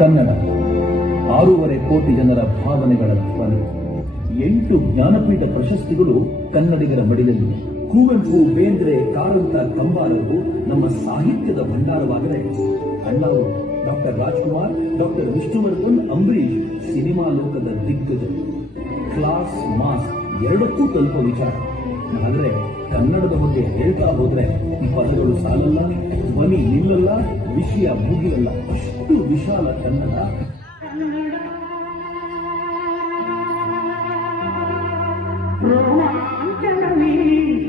ಕನ್ನಡ 6.5 ಕೋಟಿ ಜನರ ಭಾವನೆಗಳ ಧ್ವನಿ. 8 ಜ್ಞಾನಪೀಠ ಪ್ರಶಸ್ತಿಗಳು ಕನ್ನಡಿಗರ ಮಡಿಲಲ್ಲಿ. ಕುವೆಂಪು, ಬೇಂದ್ರೆ, ಕಾರಂತ, ಕಂಬಾರರು ನಮ್ಮ ಸಾಹಿತ್ಯದ ಭಂಡಾರವಾದರೆ, ಅಣ್ಣಾವರು, doctor Rajkumar, doctor Vishnuvardhan, Ambareesh cinema ಲೋಕದ ದಿಗ್ಗಜರು. ಕ್ಲಾಸ್, ಮಾಸ್ ಎರಡಕ್ಕೂ ತಲುಪೋ ವಿಚಾರ. ಆದರೆ ಕನ್ನಡದ ಬಗ್ಗೆ ಹೇಳ್ತಾ ಹೋದ್ರೆ ಪದಗಳು ಸಾಲಲ್ಲ, ಧ್ವನಿ ನಿಲ್ಲಲ್ಲ, ವಿಷಯ ಮುಗಿಯಲ್ಲ. ಅಷ್ಟು ವಿಶಾಲ ಕನ್ನಡ.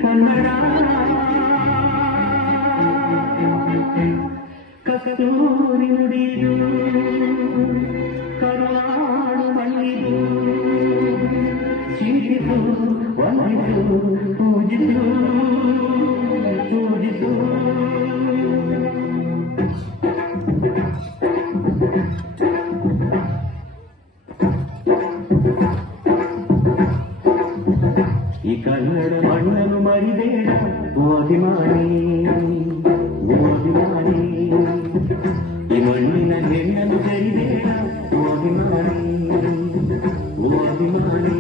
ಕನ್ನಡ ಕಸ್ತೂರಿ ನುಡಿದು ಕರುನಾಡು ಮಲ್ಲಿದು ಚೀಟಿದು ವಂದಿತು ಪೂಜಿತು ಪೂಜಿತು. ಈ ಕನ್ನಡ ಮಣ್ಣನ್ನು ಮರಿಬೇಡ ಓದಿಮಾಡಿ ಓದಿಮಾಡಿ, ಈ ಮಣ್ಣಿನ ಹೆಣ್ಣನ್ನು ಕರಿಬೇಡ ಓದಿಮಾಡಿ ಓದಿಮಾಡಿ.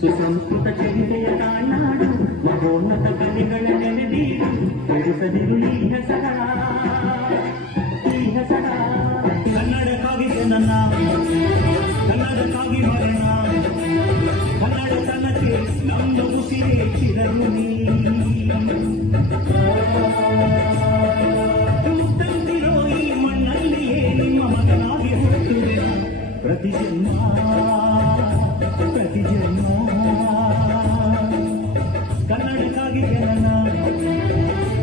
ಸುಸಂಸ್ಕೃತ ಚರಿತೆಯ ತಾಯ್ನಾಡು, ಮಹೋನ್ನತ ಕಲೆಗಳ ನೆನೆದೀರು, ಕೆಡಿಸದಿರು ಈ ಹೆಸರ ಈ ಹೆಸರ. ಕನ್ನಡಕ್ಕಾಗಿ ನನ್ನ, ಕನ್ನಡಕ್ಕಾಗಿ ಮರಣ, ಕನ್ನಡತನಕ್ಕೆ ನಮ್ದು ಉಸಿರೇ ಚಿರರು ನೀ. ತಂದಿರೋ ಈ ಮಣ್ಣಲ್ಲಿಯೇ ನಿಮ್ಮ ಮಗನಾಗಿ ಹುಟ್ಟುವೆ ಪ್ರತಿ ಜನ್ಮ ಪ್ರತಿ ಜನ್ಮ. ಕನ್ನಡಕ್ಕಾಗಿ ಜನನ,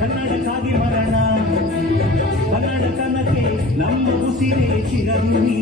ಕನ್ನಡಕ್ಕಾಗಿ ಮರಣ, ಕನ್ನಡತನಕ್ಕೆ ನಮ್ಮ ಉಸಿರೇ ಚಿರರು ನೀ.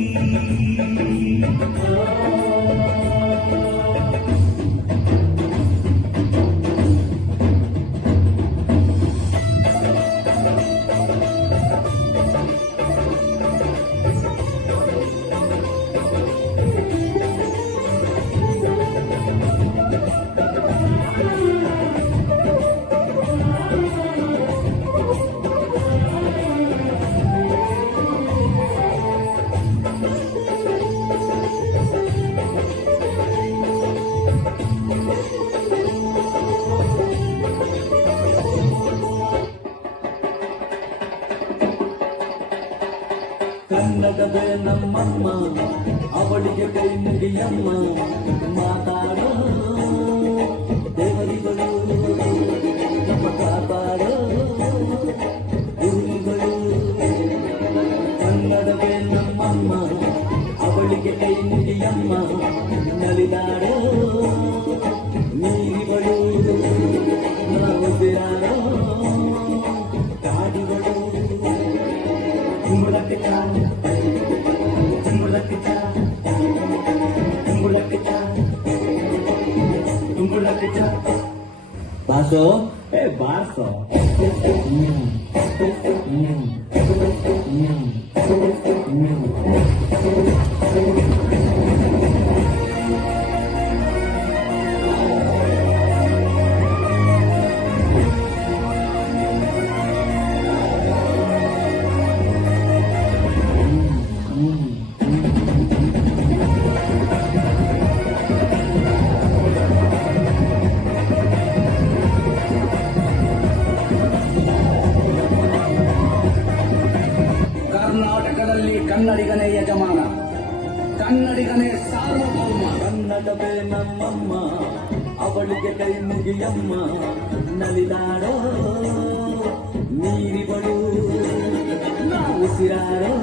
ಕನ್ನಡವೇ ನಮ್ಮಮ್ಮ, ಅವಳಿಗೆ ಕೈ ಮುಗಿಯಮ್ಮ. ಮಾತಾಡೋ ದೇವರಿಗಳು, ನಮ್ಮ ಕಾಪಾಡೋ ಗುರುಗಳು. ಕನ್ನಡವೇ ನಮ್ಮಮ್ಮ, ಅವಳಿಗೆ ಕೈ ಮುಗಿಯಮ್ಮ. ನಲಿದಾಡೋ ನೀರಿಗಳು, ನಾವು ಬಿಡಾಡೋ ಕಾಡಿಗಳು. ಬಾಸೋ ಏ ಬಾಸೋ. ಕರ್ನಾಟಕದಲ್ಲಿ ಕನ್ನಡಿಗನೇ ಯಜಮಾನ, ಕನ್ನಡಿಗನೇ ಸಾರ್ವಭೌಮ. ಕನ್ನಡವೇ ನಮ್ಮಮ್ಮ, ಅವಳಿಗೆ ಕೈ ಮುಗಿಯಮ್ಮ. ನಲಿದಾಡೋ ನೀರಿಗಳು, ನಾವು ಉಸಿರಾಡೋ